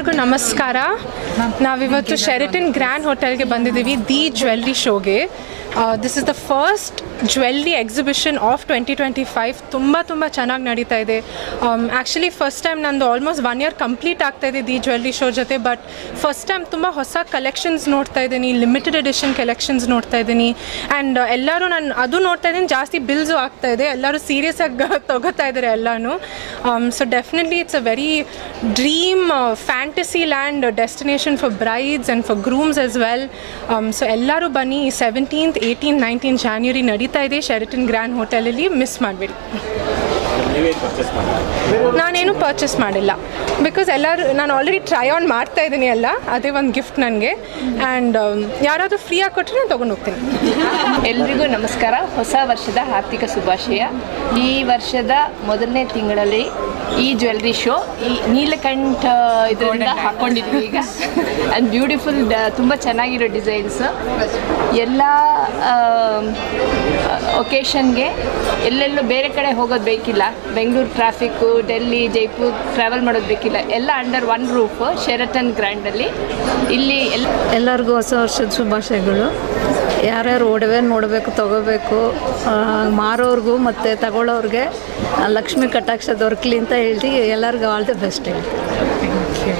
ಎಲ್ಲರಿಗೂ ನಮಸ್ಕಾರ. ನಾವಿವತ್ತು ಶೆರಟನ್ ಗ್ರ್ಯಾಂಡ್ ಹೋಟೆಲ್ಗೆ ಬಂದಿದ್ದೀವಿ ದಿ ಜ್ಯುವೆಲ್ರಿ ಶೋಗೆ. This is the first jewellery exhibition of 2025. ತುಂಬ ಚೆನ್ನಾಗಿ ನಡೀತಾ ಇದೆ. ಆ್ಯಕ್ಚುಲಿ ಫಸ್ಟ್ ಟೈಮ್ ನಂದು ಆಲ್ಮೋಸ್ಟ್ 1 year ಕಂಪ್ಲೀಟ್ ಆಗ್ತಾಯಿದೆ ದಿ ಜ್ಯುವೆಲ್ರಿ ಶೋ ಜೊತೆ. ಬಟ್ ಫಸ್ಟ್ ಟೈಮ್ ತುಂಬ ಹೊಸ ಕಲೆಕ್ಷನ್ಸ್ ನೋಡ್ತಾ ಇದ್ದೀನಿ, ಲಿಮಿಟೆಡ್ ಎಡಿಷನ್ ಕಲೆಕ್ಷನ್ಸ್ ನೋಡ್ತಾ ಇದ್ದೀನಿ. ಆ್ಯಂಡ್ ಎಲ್ಲರೂ ನಾನು ಅದು ನೋಡ್ತಾ ಇದ್ದೀನಿ, ಜಾಸ್ತಿ ಬಿಲ್ಸು ಆಗ್ತಾಯಿದೆ, ಎಲ್ಲರೂ ಸೀರಿಯಸ್ ಆಗಿ ತೊಗೋತಾ ಇದ್ದಾರೆ ಎಲ್ಲನೂ. So definitely it's a very dream fantasy land destination for Bryde's and for grooms as well. So ಎಲ್ಲರೂ ಬನ್ನಿ. 17th, 18th, 19th January ನಡೀತಾ ಇದೆ ಶೆರಟನ್ ಗ್ರ್ಯಾಂಡ್ ಹೋಟೆಲಲ್ಲಿ. ಮಿಸ್ ಮಾಡಬೇಡಿ. ನಾನೇನು ಪರ್ಚೇಸ್ ಮಾಡಿಲ್ಲ, ಬಿಕಾಸ್ ಎಲ್ಲರೂ ನಾನು ಆಲ್ರೆಡಿ ಟ್ರೈ ಆನ್ ಮಾಡ್ತಾ ಇದ್ದೀನಿ ಎಲ್ಲ. ಅದೇ ಒಂದು ಗಿಫ್ಟ್ ನನಗೆ. ಆ್ಯಂಡ್ ಯಾರಾದರೂ ಫ್ರೀಯಾಗಿ ಕೊಟ್ಟರೆ ನಾನು ತೊಗೊಂಡು ಹೋಗ್ತೀನಿ. ಎಲ್ರಿಗೂ ನಮಸ್ಕಾರ. ಹೊಸ ವರ್ಷದ ಆರ್ಥಿಕ ಶುಭಾಶಯ. ಈ ವರ್ಷದ ಮೊದಲನೇ ತಿಂಗಳಲ್ಲಿ ಈ ಜ್ಯುವೆಲ್ರಿ ಶೋ ಈ ನೀಲಕಂಠ ಇದರಿಂದ ಹಾಕ್ಕೊಂಡಿದ್ವಿ ಈಗ. ಆ್ಯಂಡ್ ಬ್ಯೂಟಿಫುಲ್, ತುಂಬ ಚೆನ್ನಾಗಿರೋ ಡಿಸೈನ್ಸ್. ಎಲ್ಲ ಒಕೇಶನ್ಗೆ ಎಲ್ಲೆಲ್ಲೂ ಬೇರೆ ಕಡೆ ಹೋಗೋದು ಬೇಕಿಲ್ಲ. ಬೆಂಗಳೂರು ಟ್ರಾಫಿಕ್ಕು, ಡೆಲ್ಲಿ, ಜೈಪುರ್ ಟ್ರಾವೆಲ್ ಮಾಡೋದು ಬೇಕಿಲ್ಲ. ಎಲ್ಲ ಅಂಡರ್ ಒನ್ ರೂಫ್ ಶೆರಟನ್ ಗ್ರ್ಯಾಂಡಲ್ಲಿ. ಇಲ್ಲಿ ಎಲ್ಲರಿಗೂ ಹೊಸ ವರ್ಷದ ಶುಭಾಶಯಗಳು. ಯಾರ್ಯಾರು ಒಡವೆ ನೋಡಬೇಕು, ತೊಗೋಬೇಕು, ಮಾರೋರ್ಗೂ ಮತ್ತು ತಗೊಳ್ಳೋರಿಗೆ ಲಕ್ಷ್ಮೀ ಕಟಾಕ್ಷ ದೊರಕಲಿ ಅಂತ ಹೇಳಿ ಎಲ್ಲರಿಗೂ ಆಲ್ ದಿ ಬೆಸ್ಟ್ ಹೇಳಿ.